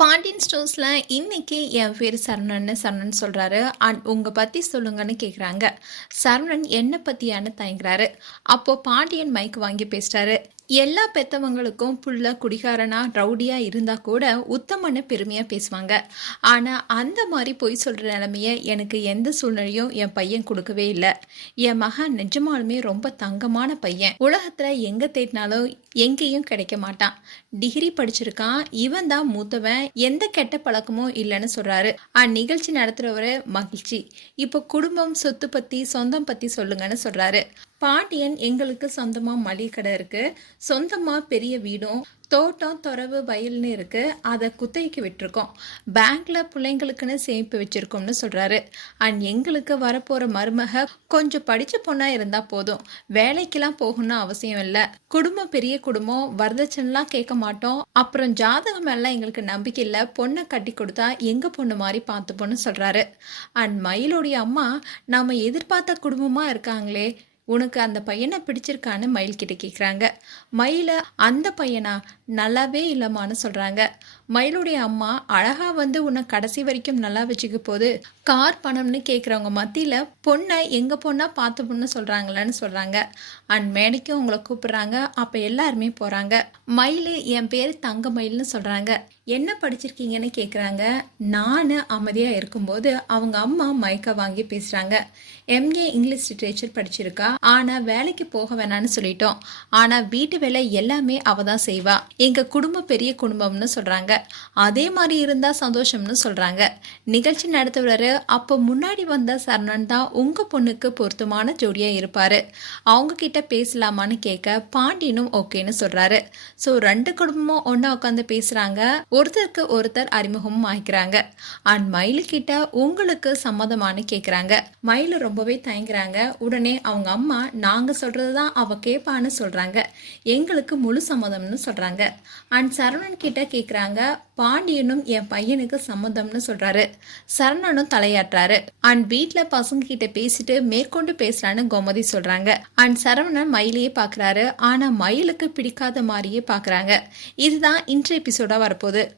பாண்டியன் ஸ்டோர்ஸில் இன்னைக்கு என் பேர் சரவணன்னு சரவணன் சொல்கிறாரு அண்ட் உங்கள் பற்றி சொல்லுங்கன்னு கேட்குறாங்க சரவணன் என்னை பற்றியான்னு தயங்குறாரு. அப்போது பாண்டியன் மைக் வாங்கி பேசுகிறாரு எல்லா பெத்தவங்களுக்கும் புள்ள குடிகாரனா ரவுடியா இருந்தா கூட உத்தமன்னு பெருமையா பேசுவாங்க. ஆனா அந்த மாதிரி பொய் சொல்ற நிலைமைய எனக்கு எந்த சூழ்நிலையும் என் பையன் கொடுக்கவே இல்லை. என் மகன் நிஜமாலுமே ரொம்ப தங்கமான பையன். உலகத்துல எங்க தேடினாலும் எங்கேயும் கிடைக்க மாட்டான். டிகிரி படிச்சிருக்கான். இவன் தான் மூத்தவன். எந்த கெட்ட பழக்கமும் இல்லைன்னு சொல்றாரு. அந்நிகழ்ச்சி நடத்துறவரு மகிழ்ச்சி. இப்போ குடும்பம் சொத்து பத்தி சொந்தம் பத்தி சொல்லுங்கன்னு சொல்றாரு. பாண்டியன் எங்களுக்கு சொந்தமா மளிகை கடை இருக்கு. சொந்தமா பெரிய வீடும். தோட்டம் துறவு வயல்னு இருக்கு. அதை குத்தகைக்கு விட்டுருக்கோம். பேங்க்ல பிள்ளைங்களுக்குன்னு சேமிப்பு வச்சிருக்கோம்னு சொல்றாரு. அண்ட் எங்களுக்கு வரப்போற மருமக கொஞ்சம் படிச்ச பொண்ணா இருந்தா போதும். வேலைக்கெல்லாம் போகணும்னு அவசியம் இல்லை. குடும்பம் பெரிய குடும்பம். வரதட்சணைலாம் கேட்க மாட்டோம். அப்புறம் ஜாதகம் எல்லாம் எங்களுக்கு நம்பிக்கை இல்லை. பொண்ணை கட்டி கொடுத்தா எங்க பொண்ணு மாதிரி பார்த்துப்போன்னு சொல்றாரு. அண்ட் மயிலுடைய அம்மா நாம எதிர்பார்த்த குடும்பமா இருக்காங்களே. உனக்கு அந்த பையனை பிடிச்சிருக்கான்னு மயில் கிட்ட கேட்குறாங்க மயில அந்த பையனா நல்லாவே இல்லைம்மான்னு சொல்கிறாங்க மயிலுடைய அம்மா அழகா வந்து உன்னை கடைசி வரைக்கும் நல்லா வச்சுக்க போது கார் பணம்னு கேட்குறவங்க மத்தியில் பொண்ணை எங்கள் பொண்ணாக பார்த்து பொண்ணு சொல்கிறாங்களேன்னு சொல்கிறாங்க அண்ட் மேடைக்கும் உங்களை கூப்பிட்றாங்க. அப்போ எல்லாருமே போகிறாங்க மயில் என் பேர் தங்க மயில்னு சொல்கிறாங்க என்ன படிச்சிருக்கீங்கன்னு கேட்குறாங்க நான் அமைதியாக இருக்கும்போது அவங்க அம்மா மயக்க வாங்கி பேசுகிறாங்க எம்ஏ இங்கிலீஷ் லிட்ரேச்சர் படிச்சிருக்கா. ஆனால் வேலைக்கு போக வேணான்னு சொல்லிட்டோம். ஆனால் வீட்டு வேலை எல்லாமே அவ தான் செய்வா. எங்கள் குடும்பம் பெரிய குடும்பம்னு சொல்கிறாங்க அதே மாதிரி இருந்தால் சந்தோஷம்னு சொல்கிறாங்க நிகழ்ச்சி நடத்துவார் அப்போ முன்னாடி வந்த சரணன் தான் உங்கள் பொண்ணுக்கு பொருத்தமான ஜோடியாக இருப்பார். அவங்க கிட்ட பேசலாமான்னு கேட்க பாண்டியனும் ஓகேன்னு சொல்கிறாரு ஸோ ரெண்டு குடும்பமும் ஒன்றா உட்காந்து பேசுகிறாங்க ஒருத்தருக்கு ஒருத்தர் அறிமுகமும் ஆகிக்கிறாங்க. அண்ட் மயிலு கிட்ட உங்களுக்கு சம்மதமானு கேட்குறாங்க மயில் ரொம்பவே தயங்குறாங்க. உடனே அவங்க அம்மா நாங்கள் சொல்கிறது தான் அவ கேட்பான்னு சொல்கிறாங்க எங்களுக்கு முழு சம்மதம்னு சொல்கிறாங்க அண்ட் சரவணன் கிட்ட கேட்குறாங்க பாண்டியனும் என் பையனுக்கு சம்மந்தம்னு சொல்கிறாரு சரணனும் தலையாட்டுறாரு. அண்ட் வீட்டில் பசங்க கிட்ட பேசிட்டு மேற்கொண்டு பேசுறான்னு கோமதி சொல்கிறாங்க அண்ட் சரவணன் மயிலையே பார்க்குறாரு ஆனால் மயிலுக்கு பிடிக்காத மாதிரியே பார்க்குறாங்க இதுதான் இன்றைய எபிசோடாக வரப்போகுது.